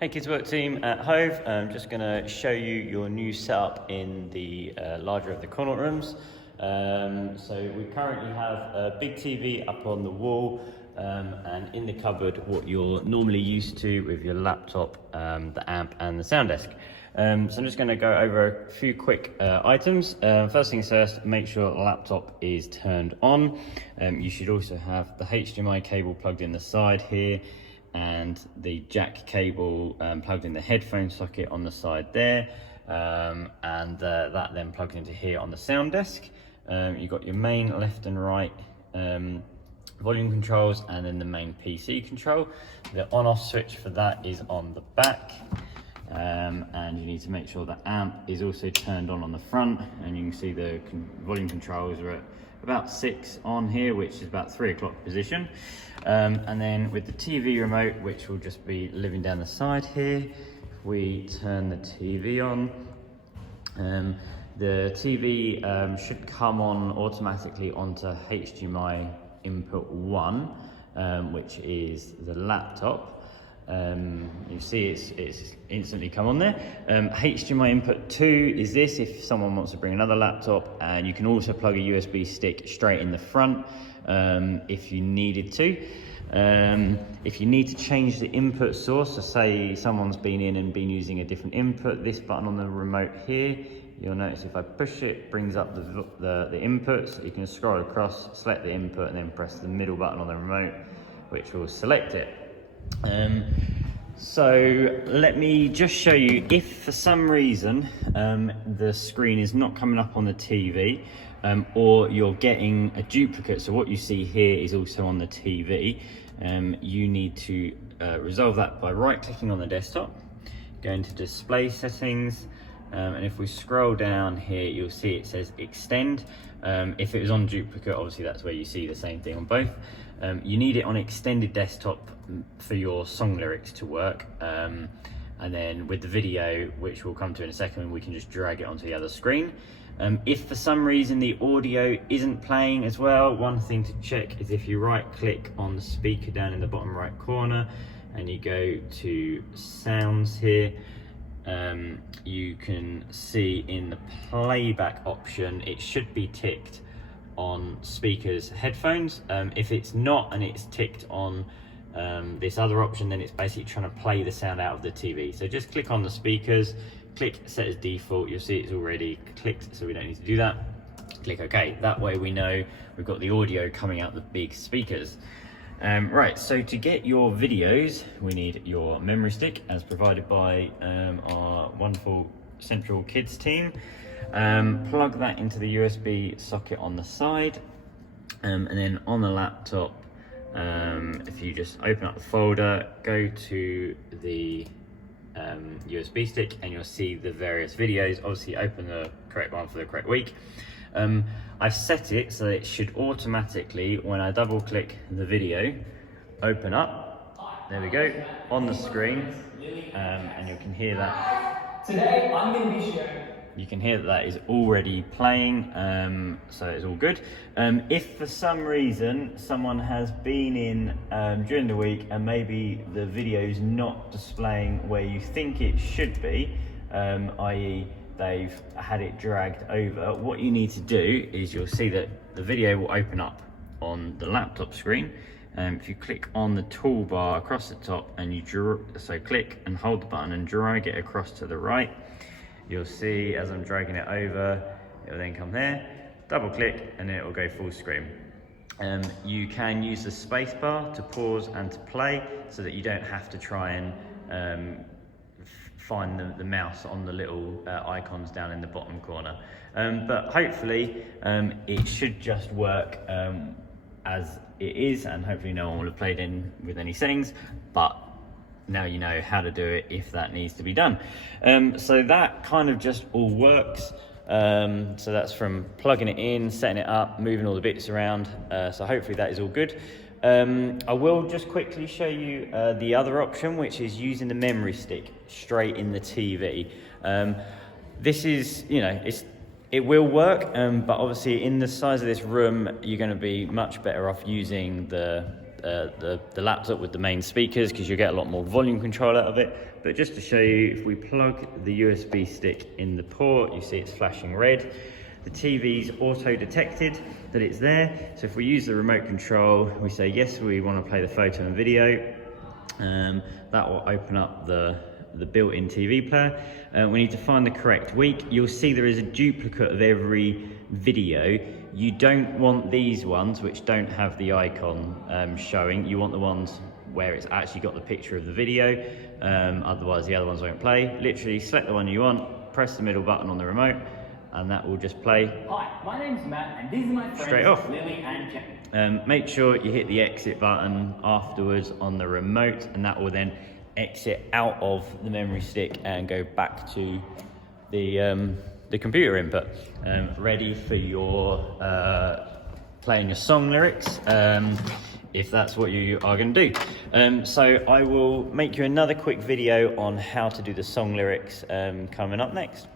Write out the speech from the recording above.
Hey Kids Work team at Hove, I'm just going to show you your new setup in the larger of the corner rooms. So we currently have a big TV up on the wall and in the cupboard what you're normally used to with your laptop, the amp and the sound desk. So I'm just going to go over a few quick items. First things first, make sure the laptop is turned on. You should also have the HDMI cable plugged in the side here, and the jack cable plugged in the headphone socket on the side there, and that then plugged into here on the sound desk. You've got your main left and right volume controls, and then the main PC control. The on-off switch for that is on the back, and you need to make sure the amp is also turned on the front, and you can see the volume controls are at about 6 on here, which is about 3 o'clock position. And then with the TV remote, which will just be living down the side here, we turn the TV on. The TV should come on automatically onto HDMI input 1, which is the laptop. You see it's instantly come on there. HDMI input 2 is this if someone wants to bring another laptop, and you can also plug a USB stick straight in the front if you needed to. If you need to change the input source, so say someone's been in and been using a different input, this button on the remote here, you'll notice if I push it brings up the inputs. You can scroll across, select the input, and then press the middle button on the remote, which will select it. So let me just show you, if for some reason the screen is not coming up on the TV, or you're getting a duplicate, so what you see here is also on the TV, you need to resolve that by right clicking on the desktop, go into display settings, and if we scroll down here you'll see it says extend. If it was on duplicate, obviously that's where you see the same thing on both. You need it on extended desktop for your song lyrics to work, and then with the video, which we'll come to in a second, we can just drag it onto the other screen. If for some reason the audio isn't playing as well, one thing to check is if you right click on the speaker down in the bottom right corner and you go to sounds here, you can see in the playback option it should be ticked on speakers headphones. If it's not and it's ticked on this other option, then it's basically trying to play the sound out of the TV. So just click on the speakers, click set as default, you'll see it's already clicked, so we don't need to do that. Click OK, that way we know we've got the audio coming out the big speakers. Right, so to get your videos, we need your memory stick as provided by our wonderful Central Kids team. Plug that into the USB socket on the side, and then on the laptop, if you just open up the folder, go to the USB stick, and you'll see the various videos. Obviously open the correct one for the correct week. I've set it so that it should automatically, when I double click the video, open up. There we go, on the screen, and you can hear that. Today I'm going to be sharing. You can hear that that is already playing, so it's all good. If for some reason someone has been in during the week and maybe the video's not displaying where you think it should be, i.e. they've had it dragged over, what you need to do is you'll see that the video will open up on the laptop screen. If you click on the toolbar across the top and you click and hold the button and drag it across to the right, you'll see as I'm dragging it over, it will then come there, double click, and then it will go full screen. You can use the space bar to pause and to play, so that you don't have to try and find the mouse on the little icons down in the bottom corner. But hopefully it should just work as it is, and hopefully no one will have played in with any settings, but now you know how to do it if that needs to be done. So that kind of just all works. So that's from plugging it in, setting it up, moving all the bits around. So hopefully that is all good. I will just quickly show you the other option, which is using the memory stick straight in the TV. This is, you know, it will work, but obviously in the size of this room, you're going to be much better off using the the laptop with the main speakers, because you get a lot more volume control out of it. But just to show you, if we plug the USB stick in the port, you see it's flashing red. The TV's auto detected that it's there. So if we use the remote control, we say, yes, we want to play the photo and video. That will open up the built-in TV player. We need to find the correct week. You'll see there is a duplicate of every video. You don't want these ones which don't have the icon showing. You want the ones where it's actually got the picture of the video. Otherwise the other ones won't play. Literally select the one you want, press the middle button on the remote, and that will just play. Hi, my name's Matt, and these are my friends straight off. Lily and Jen. Make sure you hit the exit button afterwards on the remote, and that will then exit out of the memory stick and go back to the computer input. Ready for your playing your song lyrics, if that's what you are going to do. So I will make you another quick video on how to do the song lyrics coming up next.